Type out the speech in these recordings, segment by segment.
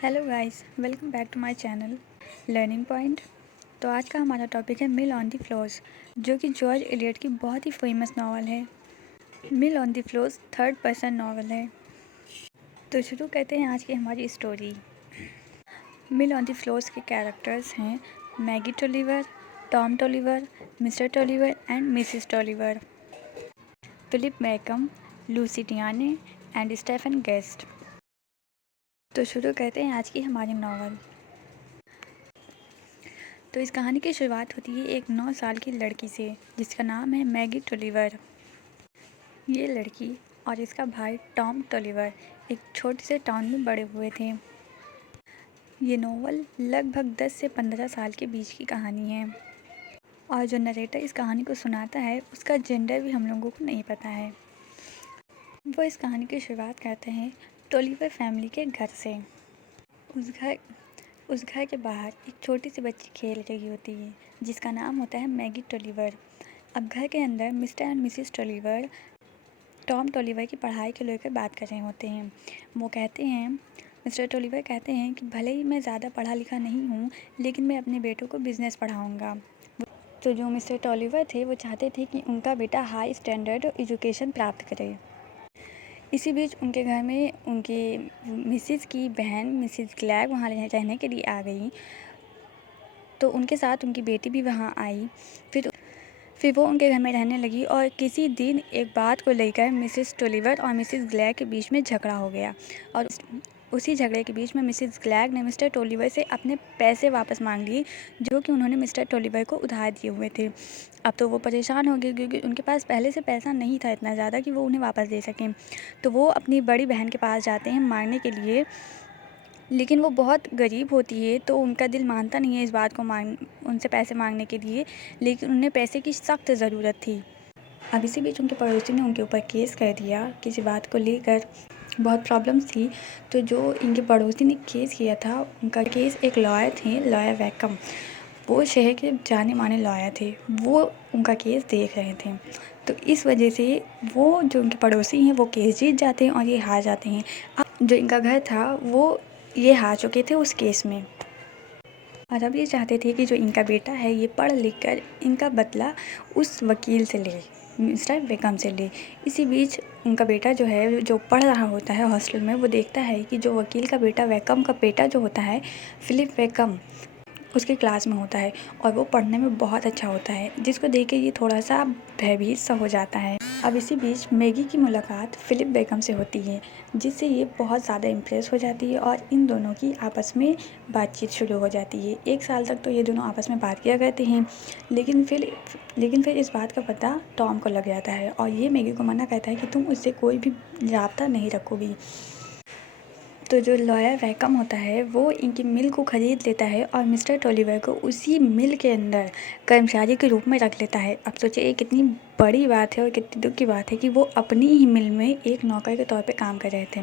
Hello guys, welcome back to my channel learning point. तो आज का हमारा टॉपिक है मिल ऑन द फ्लोर्स, जो कि जॉर्ज एलियट की बहुत ही फेमस नावल है। Mill on the Floss third person novel है। तो शुरू करते हैं आज की हमारी story. Mill on the Floss के कैरेक्टर्स हैं Maggie Tulliver, Tom Tulliver, Mr Tulliver and Mrs Tulliver, Philip Wakem, Lucy Deane and Stephen Guest. तो शुरू करते हैं आज की हमारी नावल। तो इस कहानी की शुरुआत होती है एक 9 साल की लड़की से जिसका नाम है मैगी टोलीवर। ये लड़की और इसका भाई टॉम टोलीवर एक छोटे से टाउन में बड़े हुए थे। ये नोवेल लगभग 10 से 15 साल के बीच की कहानी है और जो नरेटर इस कहानी को सुनाता है उसका जेंडर भी हम लोगों को नहीं पता है। वो इस कहानी की शुरुआत करते हैं टोलीवर फैमिली के घर से। उस घर के बाहर एक छोटी सी बच्ची खेल रही होती है जिसका नाम होता है मैगी टोलीवर। अब घर के अंदर मिस्टर एंड मिसिस टोलीवर टॉम टोलीवर की पढ़ाई को लेकर बात कर रहे होते हैं। वो कहते हैं, मिस्टर टोलीवर कहते हैं कि भले ही मैं ज़्यादा पढ़ा लिखा नहीं हूँ लेकिन मैं अपने बेटों को बिज़नेस पढ़ाऊँगा। तो जो मिस्टर टोलीवर थे वो चाहते थे कि उनका बेटा हाई स्टैंडर्ड एजुकेशन प्राप्त करे। इसी बीच उनके घर में उनकी मिसिस की बहन मिसिस ग्लैग वहाँ रहने के लिए आ गई। तो उनके साथ उनकी बेटी भी वहाँ आई। फिर वो उनके घर में रहने लगी और किसी दिन एक बात को लेकर मिसिस टोलीवर और मिसिस ग्लैग के बीच में झगड़ा हो गया और उसी झगड़े के बीच में मिसिस ग्लैग ने मिस्टर टोलीवर से अपने पैसे वापस मांग लिए जो कि उन्होंने मिस्टर टोलीवर को उधार दिए हुए थे। अब तो वो परेशान हो गए क्योंकि उनके पास पहले से पैसा नहीं था इतना ज़्यादा कि वो उन्हें वापस दे सकें। तो वो अपनी बड़ी बहन के पास जाते हैं मांगने के लिए, लेकिन वो बहुत गरीब होती है तो उनका दिल मानता नहीं है इस बात को उनसे पैसे मांगने के लिए, लेकिन उन्हें पैसे की सख्त ज़रूरत थी। अब इसी बीच उनके पड़ोसी ने उनके ऊपर केस कर दिया किसी बात को लेकर। बहुत प्रॉब्लम्स थी तो जो इनके पड़ोसी ने केस किया था उनका केस एक लॉयर थे, लॉयर वैकम। वो शहर के जाने माने लॉयर थे, वो उनका केस देख रहे थे। तो इस वजह से वो जो उनके पड़ोसी हैं वो केस जीत जाते हैं और ये हार जाते हैं। अब जो इनका घर था वो ये हार चुके थे उस केस में और अब ये चाहते थे कि जो इनका बेटा है ये पढ़ लिख कर इनका बदला उस वकील से ले, मिस्टर वेकम से ले। इसी बीच उनका बेटा जो है जो पढ़ रहा होता है हॉस्टल में, वो देखता है कि जो वकील का बेटा वेकम का बेटा जो होता है फिलिप वेकम उसके क्लास में होता है और वो पढ़ने में बहुत अच्छा होता है, जिसको देख के ये थोड़ा सा भयभीत सा हो जाता है। अब इसी बीच मैगी की मुलाकात फिलिप बेगम से होती है जिससे ये बहुत ज़्यादा इम्प्रेस हो जाती है और इन दोनों की आपस में बातचीत शुरू हो जाती है। 1 साल तक तो ये दोनों आपस में बात किया करते हैं, लेकिन फिर इस बात का पता टॉम को लग जाता है और ये मैगी को मना करता है कि तुम उससे कोई भी राब्ता नहीं रखोगी। तो जो लॉयर वैकम होता है वो इनकी मिल को ख़रीद लेता है और मिस्टर टोलीवर को उसी मिल के अंदर कर्मचारी के रूप में रख लेता है। अब सोचिए ये कितनी बड़ी बात है और कितनी दुख की बात है कि वो अपनी ही मिल में एक नौकर के तौर पे काम कर रहे थे।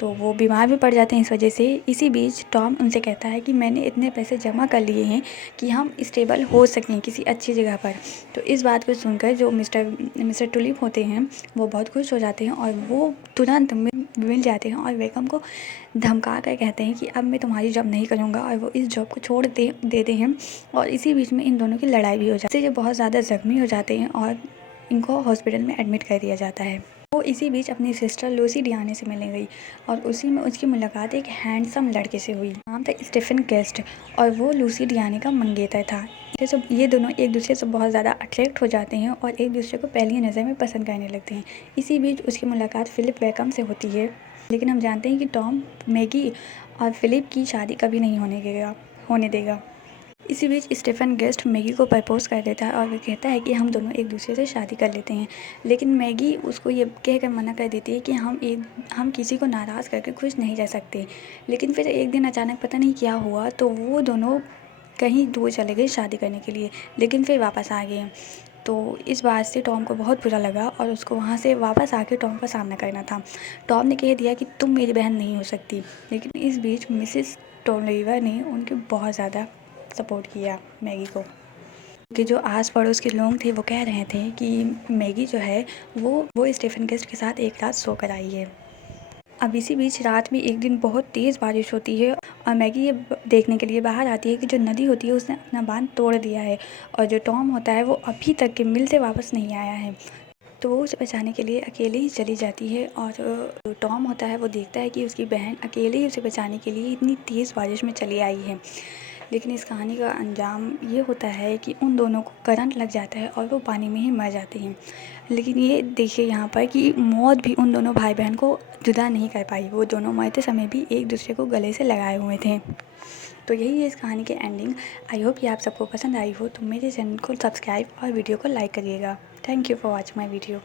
तो वो बीमार भी पड़ जाते हैं इस वजह से। इसी बीच टॉम उनसे कहता है कि मैंने इतने पैसे जमा कर लिए हैं कि हम स्टेबल हो सकें किसी अच्छी जगह पर। तो इस बात को सुनकर जो मिस्टर टुलिप होते हैं वो बहुत खुश हो जाते हैं और वो तुरंत मिल जाते हैं और वेकम को धमका कर कहते हैं कि अब मैं तुम्हारी जॉब नहीं करूँगा और वो इस जॉब को छोड़ देते हैं। और इसी बीच में इन दोनों की लड़ाई भी हो जाती है। ये बहुत ज़्यादा ज़ख्मी हो जाते हैं और इनको हॉस्पिटल में एडमिट कर दिया जाता है। वो इसी बीच अपनी सिस्टर लूसी डियाने से मिलने गई और उसी में उसकी मुलाकात एक हैंडसम लड़के से हुई। नाम था स्टेफन गेस्ट और वो लूसी डियाने का मंगेतर था। ये दोनों एक दूसरे से बहुत ज़्यादा अट्रैक्ट हो जाते हैं और एक दूसरे को पहली नज़र में पसंद करने लगते हैं। इसी बीच उसकी मुलाकात फिलिप वेकम से होती है, लेकिन हम जानते हैं कि टॉम मैगी और फिलिप की शादी कभी नहीं होने देगा। इसी बीच स्टेफन गेस्ट मैगी को प्रपोज कर देता है और वो कहता है कि हम दोनों एक दूसरे से शादी कर लेते हैं, लेकिन मैगी उसको ये कहकर मना कर देती है कि हम किसी को नाराज़ करके खुश नहीं रह सकते। लेकिन फिर एक दिन अचानक पता नहीं क्या हुआ तो वो दोनों कहीं दूर चले गए शादी करने के लिए, लेकिन फिर वापस आ गए। तो इस बात से टॉम को बहुत बुरा लगा और उसको वहाँ से वापस आके टॉम का सामना करना था। टॉम ने कह दिया कि तुम मेरी बहन नहीं हो सकती, लेकिन इस बीच मिसिस टोलीवर ने उनकी बहुत ज़्यादा सपोर्ट किया मैगी को, कि जो आस पड़ोस के लोग थे वो कह रहे थे कि मैगी जो है वो स्टेफन गेस्ट के साथ एक रात सो कर आई है। अब इसी बीच रात में एक दिन बहुत तेज़ बारिश होती है और मैगी ये देखने के लिए बाहर आती है कि जो नदी होती है उसने अपना बांध तोड़ दिया है और जो टॉम होता है वो अभी तक के मिल से वापस नहीं आया है। तो वो उसे बचाने के लिए अकेले ही चली जाती है और जो टॉम होता है वो देखता है कि उसकी बहन अकेले ही उसे बचाने के लिए इतनी तेज़ बारिश में चली आई है। लेकिन इस कहानी का अंजाम ये होता है कि उन दोनों को करंट लग जाता है और वो पानी में ही मर जाते हैं। लेकिन ये देखिए यहाँ पर कि मौत भी उन दोनों भाई बहन को जुदा नहीं कर पाई, वो दोनों मरते समय भी एक दूसरे को गले से लगाए हुए थे। तो यही है इस कहानी की एंडिंग। आई होप कि आप सबको पसंद आई हो, तो मेरे चैनल को सब्सक्राइब और वीडियो को लाइक करिएगा। Thank you for watching my video.